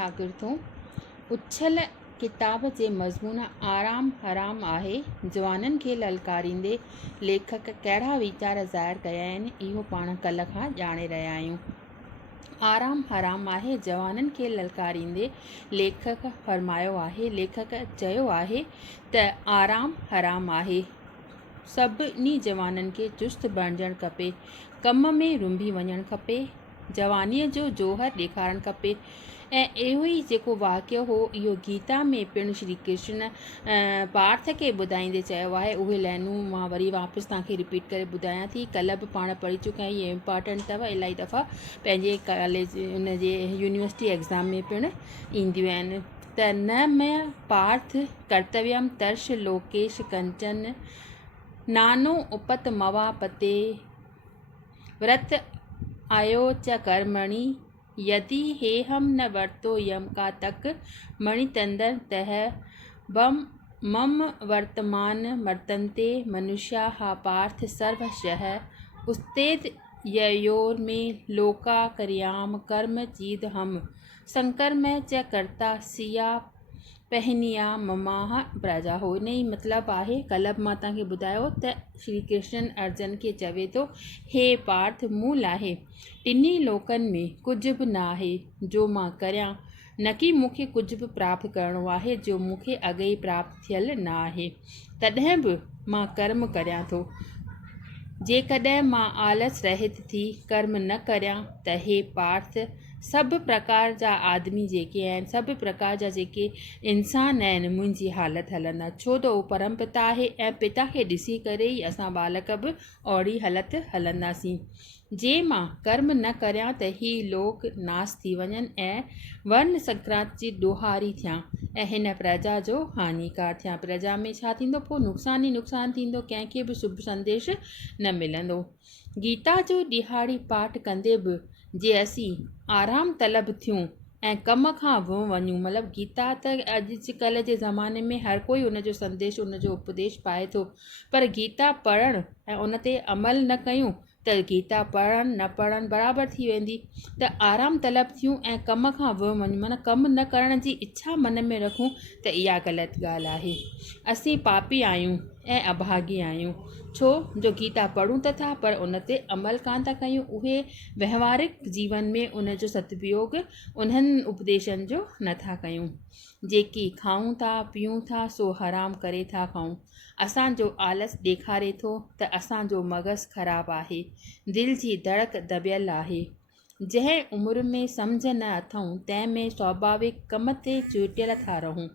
शागिर्दों, उछल किताब जे मज़मून आराम हराम आहे। जवाननि खे ललकारींदे लेखक कहिड़ा वीचार ज़ाहिर कया आहिनि, इहो पाण कल्ह खां ॼाणे रहिया आहियूं। आराम हराम आहे। जवाननि खे ललकारींदे लेखक चयो आहे त आराम हराम आहे। सभिनी जवाननि खे चुस्त बणिजणु खपे, कम में रुंभी वञणु खपे, जवानीअ जो जोहर ॾेखारणु खपे। ऐं इहो ई जेको वाक़ियो हो, इहो गीता में पिणु श्री कृष्ण पार्थ खे ॿुधाईंदे चयो आहे। उहे लाइनूं मां वरी वापसि तव्हांखे रिपीट करे ॿुधायां थी। कल्ह बि पाण पढ़ी चुका आहियूं, इहे इम्पॉर्टेंट अथव। इलाही दफ़ा पंहिंजे कॉलेज उनजे यूनिवर्सिटी एग्ज़ाम में पिणु ईंदियूं आहिनि। त न मय पार्थ कर्तव्यम तर्ष लोकेश कंचन नानो उपत मवापते व्रत आयो च कर्मणि यदि हेहम न वर्तो यम का तक मणितंदर तह बम मम वर्तमान वर्तन्ते मनुष्या हा पार्थ सर्वशः उस्तेद ययोर में लोका कर्याम कर्म चीद हम संकर्म च कर्ता सिया पहनिया ममाह प्रजा हो। इन ई मतिलबु आहे, कल्ह मां तव्हांखे ॿुधायो त श्री कृष्ण अर्जुन खे चवे थो, हे पार्थ, मूं लाइ टिनी लोकनि में कुझु बि न आहे जो मां करियां, न कि मूंखे कुझु बि प्राप्त करिणो आहे जो मूंखे अॻे ई प्राप्त थियल न आहे। तॾहिं बि मां कर्म करियां थो। जेकॾहिं मां आलस रहित थी कर्म न करियां त हे पार्थ, सभु प्रकार जा आदमी जेके आहिनि, सभु प्रकार जा जेके इंसान आहिनि, मुंहिंजी हालति हलंदा। छो त उहो परम पिता आहे ऐं पिता खे ॾिसी करे ई असां बालक बि ओड़ी हालति हलंदासीं। जे मां कर्म न करियां त ही लोक नास थी वञनि ऐं वर्ण संक्रांत जी ॾोहारी थियां ऐं हिन प्रजा जो हानिकार थियां। प्रजा में छा थींदो? पोइ नुक़सान ई नुक़सान थींदो, कंहिंखे बि शुभ संदेश न मिलंदो। गीता जो ॾिहाड़ी पाठ कंदे बि जे असीं आराम तलब थियूं ऐं कम खां वञूं, मतिलबु गीता त अॼुकल्ह जे ज़माने में हर कोई उनजो संदेश, उनजो उपदेश पाए थो, पर गीता पढ़णु ऐं उन ते अमल न कयूं त गीता पढ़णु न पढ़णु बराबरि थी वेंदी। त आराम तलब थियूं ऐं कम खां वञूं, माना कमु न करण जी इच्छा मन में रखूं त इहा ग़लति ॻाल्हि आहे। असीं पापी आहियूं ऐं अभागी आहियूं। छो जो गीता पढ़ूं त था पर उन ते अमल कान था कयूं। उहे व्यवहारिक जीवन में उन जो सदुपयोग उन्हनि उपदेशनि जो नथा कयूं। जेकी खाऊं था पीऊं था सो हराम करे था खाऊं। असांजो आलस ॾेखारे थो त असांजो मग़ज़ु ख़राबु आहे, दिलि जी धड़क दॿियल आहे। जंहिं उमिरि में सम्झ न अथऊं तंहिं में स्वाभाविक कम ते चुटियल था रहूं।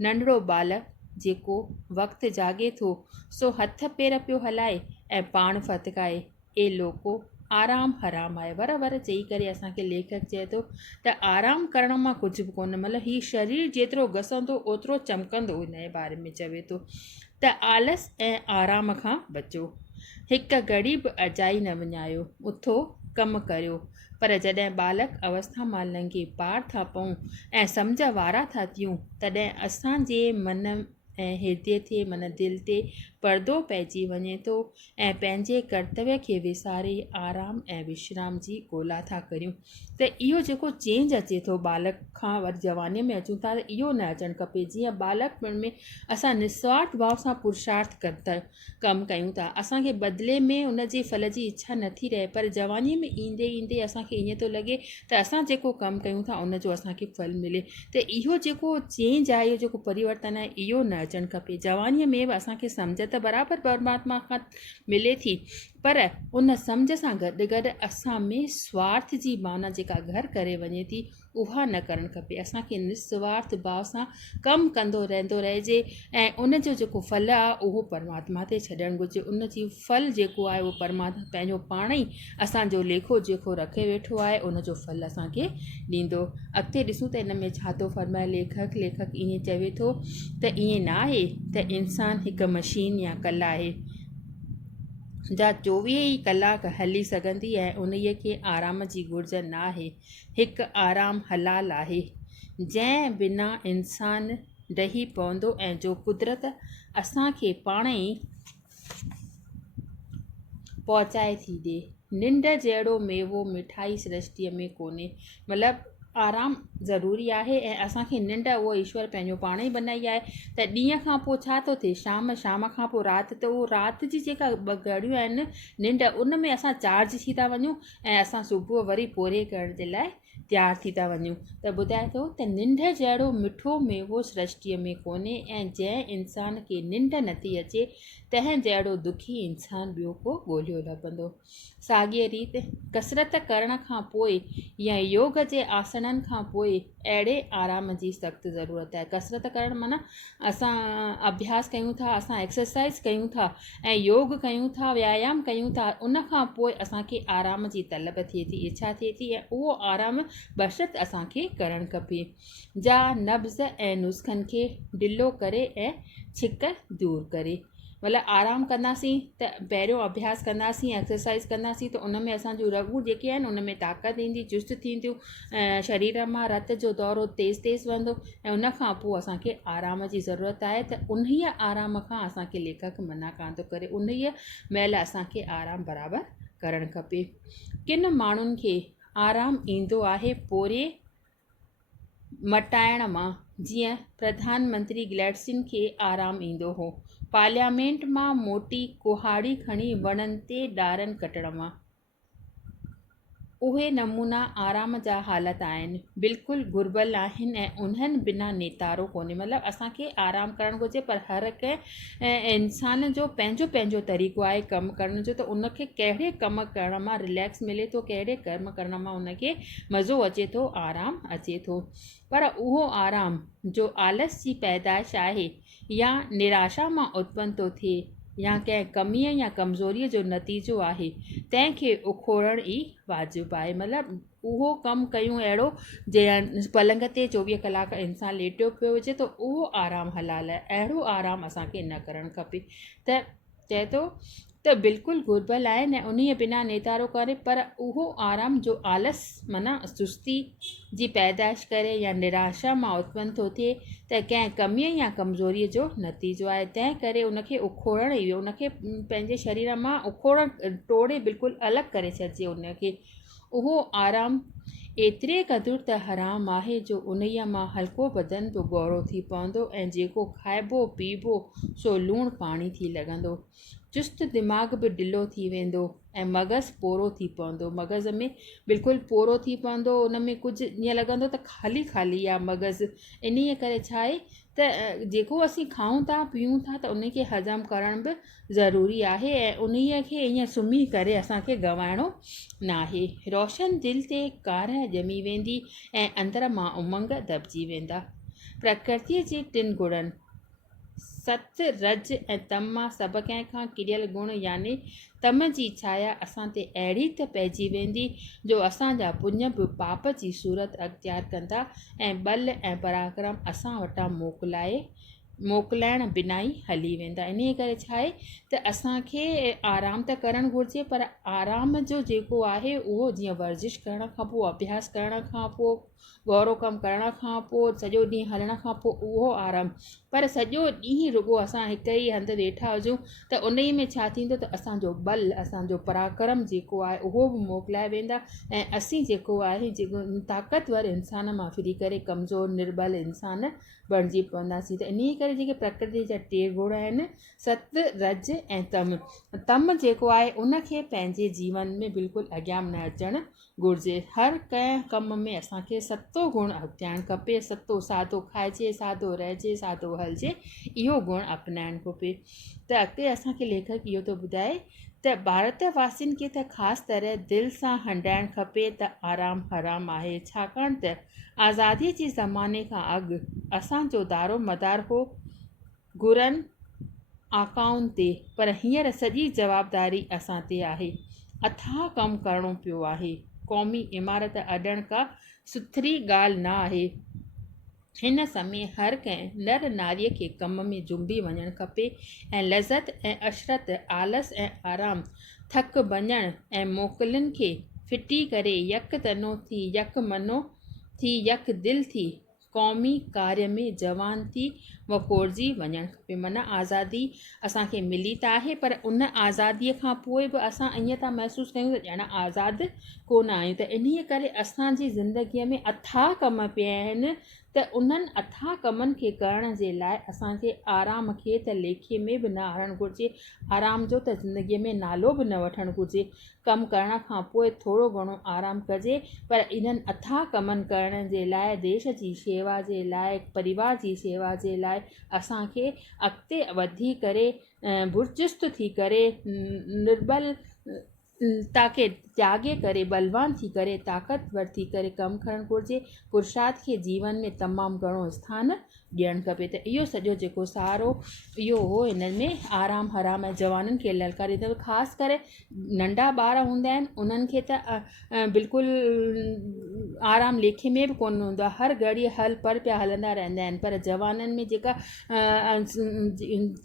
नंढड़ो बालक जेको वक़्तु जाॻे थो सो हथ पेर पियो हलाए ऐं पाण फतकाए, ए लोको आराम हराम आहे। बराबरि चई करे असांखे लेखक चए थो त आराम करण मां कुझु बि कोन्हे, मतिलबु हीउ शरीर जेतिरो घसंदो ओतिरो चमकंदो। हिन जे बारे में चवे थो त आलस ऐं आराम खां बचो, हिकु घड़ी बि अजाई न विञायो, उथो कमु करियो। पर जॾहिं बालक अवस्था मां लंघे पार था पऊं ऐं सम्झ वारा था थियूं, तॾहिं असांजे मन ऐं हृदय ते, मन दिलि ते पर्दो पइजी वञे थो ऐं पंहिंजे कर्तव्य खे विसारे आराम ऐं विश्राम जी ॻोल्हा था करियूं। त इहो जेको चेंज अचे थो बालक खां वरी जवानीअ में अचूं था, त इहो न अचणु खपे। जीअं बालकपण में असां निस्वार्थ भाव सां पुरुषार्थ कमु कयूं था, असांखे बदिले में उन जे फल जी इच्छा नथी रहे, पर जवानीअ में ईंदे ईंदे असांखे ईअं थो लॻे त असां जेको कमु कयूं था उन जो असांखे फल मिले। त इहो जेको चेंज आहे, इहो जेको परिवर्तन आहे, इहो न अचणु खपे। जवानीअ में बि असांखे सम्झ त बराबरि परमात्मा खां मिले थी, पर उन सम्झ सां गॾु गॾु असां में स्वार्थ जी भावना जेका घर करे वञे थी, उहा न करणु खपे। असांखे निस्वार्थ भाव सां कमु कंदो रहंदो रहिजे ऐं उन जो जेको फल आहे उहो परमात्मा ते छॾणु घुरिजे। उन जी फल जेको आहे उहो परमात्मा पंहिंजो पाण ई असांजो लेखो जेको रखे वेठो आहे, उन जो फल असांखे ॾींदो। अॻिते ॾिसूं त इन में छा थो फरमाए लेखक ईअं चवे थो त ईअं न आहे त इंसानु हिकु मशीन या कला आहे जा 24 ई कलाक हली सघंदी ऐं उन्हीअ खे आराम जी घुर्ज न आहे। हिकु आराम हलाल आहे जंहिं बिना इंसान ॾही पवंदो ऐं जो कुदरत असांखे पाण ई पहुचाए थी ॾे। निंड जहिड़ो मेवो मिठाई सृष्टिअ में कोन्हे। मतिलबु आराम ज़रूरी आहे ऐं असांखे निंड उहो ईश्वर पंहिंजो पाण ई बनाई आहे। त ॾींहं खां पोइ छा थो थिए, शाम खां पोइ राति, त उहो राति जी जेका ॿ घड़ियूं आहिनि निंड, उन में असां चार्ज थी था वञूं ऐं असां सुबुह वरी पूरे करण जे लाइ तयारु थी था वञूं। त ॿुधाए थो त निंड जहिड़ो मिठो मेवो सृष्टिअ में कोन्हे ऐं जंहिं इंसान खे निंड नथी अचे तंहिं जहिड़ो दुखी इंसानु ॿियो को ॻोल्हियो लभंदो। साॻिए रीति कसरत करण खां पोइ या योग जे आसननि खां पोइ अहिड़े आराम जी सख़्तु ज़रूरत आहे। कसरत करणु माना असां अभ्यास कयूं था, असां एक्सरसाइज़ कयूं था ऐं योग कयूं था, व्यायाम कयूं था, उन खां पोइ असांखे आराम जी तलब थिए थी, इच्छा थिए थी ऐं उहो आराम बशर्त असांखे करणु खपे। जा नब्ज़ ऐं नुस्ख़नि खे ढिलो करे ऐं छिक दूरि करे, मतिलबु आराम कंदासीं त पहिरियों अभ्यास कंदासीं, एक्सरसाइज़ कंदासीं त उन में असांजूं रगूं जेके आहिनि उन में ताक़त ईंदी, चुस्त थींदियूं, शरीर मां रत जो दौरो तेज़ वेंदो ऐं उन खां पोइ असांखे आराम जी ज़रूरत आहे। त उन्हीअ आराम खां असांखे लेखक मना कान थो करे, उन्हीअ महिल असांखे आराम बराबरि करणु खपे। किन माण्हुनि खे आराम ईंदो आहे पोरे मटाइण मां, जीअं प्रधानमंत्री ग्लैडस्टीन खे आराम ईंदो हो पार्लियामेंट मां मोटी कुहाड़ी खणी वणनि ते ॾारनि कटण मां। उहे नमूना आराम जा हालत आहिनि, बिल्कुलु घुरिबल आहिनि ऐं उन्हनि बिना नेतारो कोन्हे। मतिलबु असांखे आराम करणु घुरिजे, पर हर कंहिं इंसान जो पंहिंजो पंहिंजो तरीक़ो आहे कमु करण जो, त उनखे कहिड़े कमु करण मां रिलैक्स मिले थो, कहिड़े कर्म करण मां उनखे मज़ो अचे थो, आराम अचे थो। पर उहो आराम जो आलस जी पैदाइश आहे या निराशा मां उत्पन्न थो थिए या कंहिं कमीअ या कमज़ोरीअ जो नतीजो आहे, तंहिंखे उखोड़णु ई वाजिबु आहे। मतिलबु उहो कमु कयूं अहिड़ो जे पलंग ते 24 कलाक इंसानु लेटियो पियो हुजे त उहो आराम हलाल आहे, अहिड़ो आराम असांखे न करणु खपे। त चए थो त बिल्कुलु घुरिबल आहिनि ऐं उन्हीअ बिना नेतारो करे, पर उहो आराम जो आलस माना सुस्ती जी पैदाइश करे या निराशा मां उत्पन्न थो थिए त कंहिं कमीअ या कमज़ोरीअ जो नतीजो आहे, तंहिं करे उनखे उखोड़ण ई, उनखे पंहिंजे शरीर मां उखोड़ण टोड़े बिल्कुलु अलॻि करे छॾिजे उनखे। उहो आराम एतिरे क़दुरु त हराम आहे जो उन्हीअ मां हल्को बदन बि गौरो थी पवंदो ऐं जेको खाइबो पीबो सो लूणु पाणी थी लॻंदो। चुस्त दिमाग़ बि ढिलो थी वेंदो ऐं मग़ज़ु पोरो थी पवंदो, मग़ज़ में बिल्कुलु पोरो थी पवंदो, उन में कुझु ईअं लॻंदो त ख़ाली ख़ाली आहे मग़ज़ु। इन्हीअ करे छा आहे त जेको असीं खाऊं था पीयूं था त उनखे हज़म करण बि ज़रूरी आहे ऐं उन्हीअ खे ईअं सुम्ही करे असांखे गंवाइणो न आहे। रोशन दिलि ते कार ॼमी वेंदी ऐं अंदर मां उमंग दॿिजी वेंदा। प्रकृतिअ जे 3 गुणनि सत, रज ऐं तम मां सभु कंहिं खां किरियल गुण यानी तम जी छाया असां ते अहिड़ी त पइजी वेंदी जो असांजा पुञ बि पाप जी सूरत अख़्तियार कंदा ऐं बल ऐं पराक्रम असां वटां मोकिलाइण बिना ई हली वेंदा। इन्हीअ करे छा आहे त असांखे आराम त करणु घुरिजे, पर आराम जो जेको आहे उहो जीअं वर्जिश करण खां पोइ, अभ्यास करण खां पोइ, गौरव कमु करण खां पोइ, सॼो ॾींहुं हलण खां पोइ उहो आराम। पर सॼो ॾींहुं रुॻो असां हिकु ई हंधि वेठा हुजूं त उन ई में छा थींदो त असांजो बल, असांजो पराक्रम जेको आहे उहो बि मोकिलाए वेंदा ऐं असीं जेको आहे जेको ताक़तवर इंसान मां फिरी करे कमज़ोर निर्बल इंसान बणिजी पवंदासीं। त इन्हीअ करे जेके प्रकृति जा 3 गुण आहिनि सत, रज ऐं तम जेको आहे उनखे पंहिंजे जीवन में बिल्कुलु अॻियां न अचणु घुरिजे। हर कंहिं कम में असांखे सतो गुण अपनाइणु खपे। सतो, सादो खाइजे, सादो रहिजे, सादो हलिजे, इहो गुण अपनाइणु खपे। त अॻिते असांखे लेखक इहो थो ॿुधाए त भारतवासियुनि खे त ख़ासि तरह दिलि सां हंडाइणु खपे त आराम हराम आहे, छाकाणि त आज़ादीअ जे ज़माने खां अॻु असांजो दारो मदार हो घुरनि आकाउनि ते, पर हींअर सॼी जवाबदारी असां ते आहे। अथाह कमु करिणो पियो आहे। क़ौमी इमारत अॾण का सुथरी ॻाल्हि न आहे। हिन समय हर कंहिं नर नारीअ खे कम में जुंबी वञणु खपे ऐं लज़त ऐं अशरत, आलस ऐं आराम, थक भञण ऐं मोकलुनि खे फिटी करे यक तनो थी, यक मनो थी, यक दिलि थी क़ौमी कार्य में जवान थी वकोड़जी वञणु खपे। माना आज़ादी असांखे मिली त आहे, पर उन आज़ादीअ खां पोइ बि असां ईअं था महसूसु कयूं त ॼण आज़ादु कोन आहियूं। त इन्हीअ करे असांजी ज़िंदगीअ में अथाह कम पिया आहिनि, त उन्हनि अथाह कमनि खे करण जे लाइ असांखे आराम खे त लेखे में बि न हारणु घुरिजे, आराम जो त ज़िंदगीअ में नालो बि न वठणु घुरिजे। कमु करण खां पोइ थोरो घणो आराम कजे, पर इन्हनि अथाह कमनि करण जे लाइ, देश जी शेवा जे लाइ, परिवार जी शेवा जे लाइ असांखे अॻिते वधी करे पुरचुस्त थी करे निर्बल ताके त्यागे करे बलवान थी करे ताक़तवर थी करे कमु करणु घुरिजे। पुरुषार्थ खे जीवन में तमामु घणो स्थान ॾियणु खपे। त इहो सॼो जेको सारो इहो हो हिन में आराम हराम ऐं जवाननि खे ललकारींदो। ख़ासि करे नंढा ॿार हूंदा आहिनि उन्हनि खे त बिल्कुलु आराम लेखे में बि कोन हूंदो आहे, हर घड़ी हल पर पिया हलंदा रहंदा आहिनि। पर जवाननि में जेका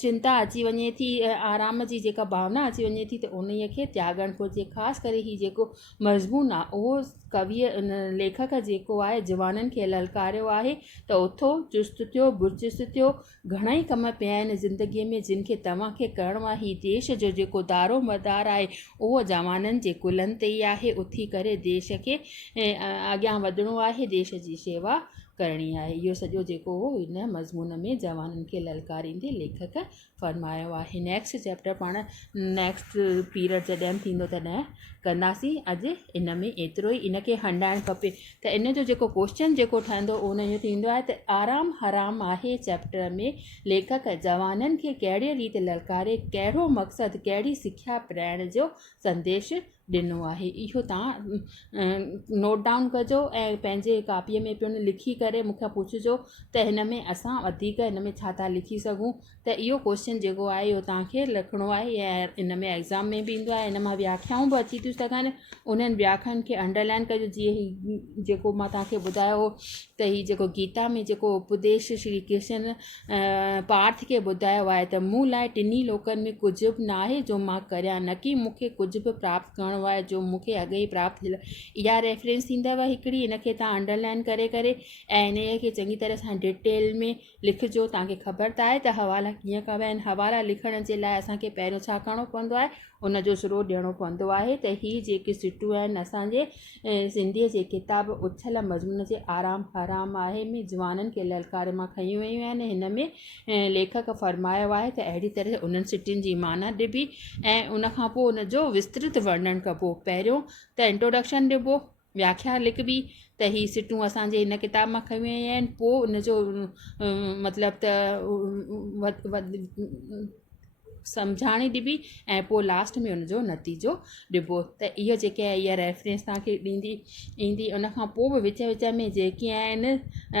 चिंता अची वञे थी, आराम जी जेका भावना अची वञे थी, त उन खे त्यागणु घुरिजे। ख़ासि करे ही जेको मज़मून आहे उहो कविअ लेखक जेको आहे जवाननि खे ललकारियो आहे, त उथो चुस्त थियो बुरचुस्त थियो, घणेई कम पिया आहिनि ज़िंदगीअ में जिन खे तव्हांखे करिणो आहे। ही देश जो जेको दारो मदार आहे उहो जवाननि जे कुलनि ते ई आहे। उथी करे देश खे अॻियां वधिणो आहे, देश जी शेवा करणी आहे। इहो सॼो जेको हो हिन मज़मून में जवाननि खे ललकारींदे लेखक फरमायो आहे। नेक्स्ट चैप्टर पाण नेक्स्ट पीरियड जॾहिं थींदो तॾहिं कंदासीं। अॼु इन में एतिरो ई, इन खे हंडाइणु खपे। त इन जो जेको क्वेश्चन जेको ठहंदो उन जो थींदो आहे त आराम हराम आहे चैप्टर में लेखक जवाननि खे कहिड़े रीति ललकारे, कहिड़ो मक़सदु, कहिड़ी सिख्या पिराइण जो संदेश ॾिनो आहे। इहो तव्हां नोट डाउन कजो ऐं पंहिंजे कापीअ में पिणु लिखी करे मूंखे पुछिजो त हिन में असां वधीक हिन में छा था लिखी सघूं। त इहो क्वेश्चन जेको आहे इहो तव्हांखे लिखिणो आहे, ऐं इन में एग्ज़ाम में बि ईंदो आहे। इन मां व्याख्याऊं बि अची थियूं सघनि, उन्हनि व्याख्याउनि खे अंडरलाइन कजो। जीअं ही जेको मां तव्हांखे ॿुधायो हो त ही जेको गीता में जेको उपदेश श्री कृष्ण पार्थ खे ॿुधायो आहे त मूं लाइ टिनी लोकनि में कुझु बि न आहे जो मां करियां, न की मूंखे कुझु बि प्राप्त करिणो आहे जो मूंखे अॻे ई प्राप्त थियल। इहा रेफरेंस थींदव हिकिड़ी, इन खे तव्हां अंडरलाइन करे ऐं इन खे चङी तरह सां डिटेल में लिखिजो। तव्हांखे ख़बर त आहे त हवाला कीअं कबा आहिनि। हवाला लिखण जे लाइ असांखे पहिरियों छा करिणो पवंदो आहे, उन जो स्रोत ॾियणो पवंदो आहे। त हीअ जेके सिटूं आहिनि असांजे सिंधीअ जे किताब उछल मज़मून जे आराम हराम आहे में जवाननि खे ललकारे मां खयूं वयूं आहिनि। हिन में लेखक फरमायो आहे त अहिड़ी तरह उन्हनि सिटियुनि जी माना ॾिबी ऐं उन खां पोइ उन जो विस्तृत वर्णन कबो। पहिरियों त इंट्रोडक्शन ॾिबो, व्याख्या लिखबी त ही सिटूं असांजे हिन किताब मां खयूं वयूं आहिनि। पोइ उन जो मतिलबु त सम्झाणी ॾिबी ऐं पोइ लास्ट में उनजो नतीजो ॾिबो। त इहो जेके आहे इहा रेफरेंस तव्हांखे ईंदी। उन खां पोइ बि विच विच में जेके आहिनि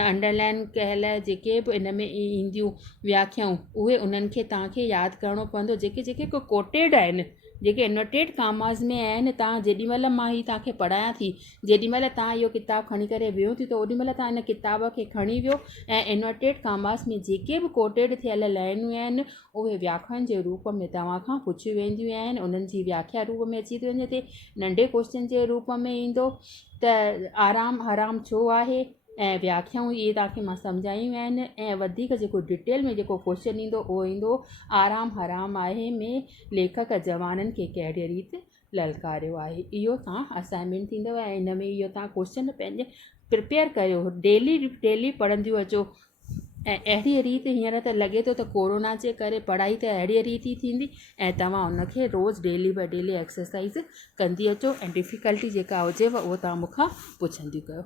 अंडरलाइन कयल जेके बि इन में ईंदियूं व्याख्याऊं, उहे उन्हनि खे तव्हांखे यादि करिणो पवंदो। जेके कोटेड आहिनि, जेके इनोटेड कामाज़ में आहिनि, तव्हां जेॾीमहिल मां ही तव्हांखे पढ़ायां थी, जेॾीमहिल तव्हां इहो किताबु खणी करे वियो थी, त ओॾीमहिल तव्हां इन किताब खे खणी वियो ऐं इनोटेड कामाज़ में जेके बि कोटेड थियल लाइनूं आहिनि उहे व्याख्याउनि जे रूप में तव्हां खां पुछियूं वेंदियूं आहिनि। उन्हनि जी व्याख्या रूप में अची थी वञे ते नंढे क्वेश्चन जे रूप में ईंदो त आराम हराम छो आहे, ऐं व्याख्याऊं इहे तव्हांखे मां सम्झायूं आहिनि। ऐं वधीक जेको डिटेल में जेको क्वेश्चन ईंदो उहो ईंदो आराम हराम आहे में लेखक जवाननि खे कहिड़े रीति ललकारियो आहे। इहो तव्हां असाइनमेंट थींदव ऐं इन में इहो तव्हां क्वेश्चन पंहिंजे प्रिपेयर कयो, डेली पढ़ंदियूं अचो। ऐं अहिड़ी रीति हींअर त लॻे थो त कोरोना जे करे पढ़ाई त अहिड़ी रीति थींदी ऐं तव्हां उनखे रोज़ु डेली बाय डेली एक्सरसाइज़ कंदी अचो ऐं डिफ़िकल्टी जेका हुजेव उहो तव्हां मूंखां पुछंदियूं कयो।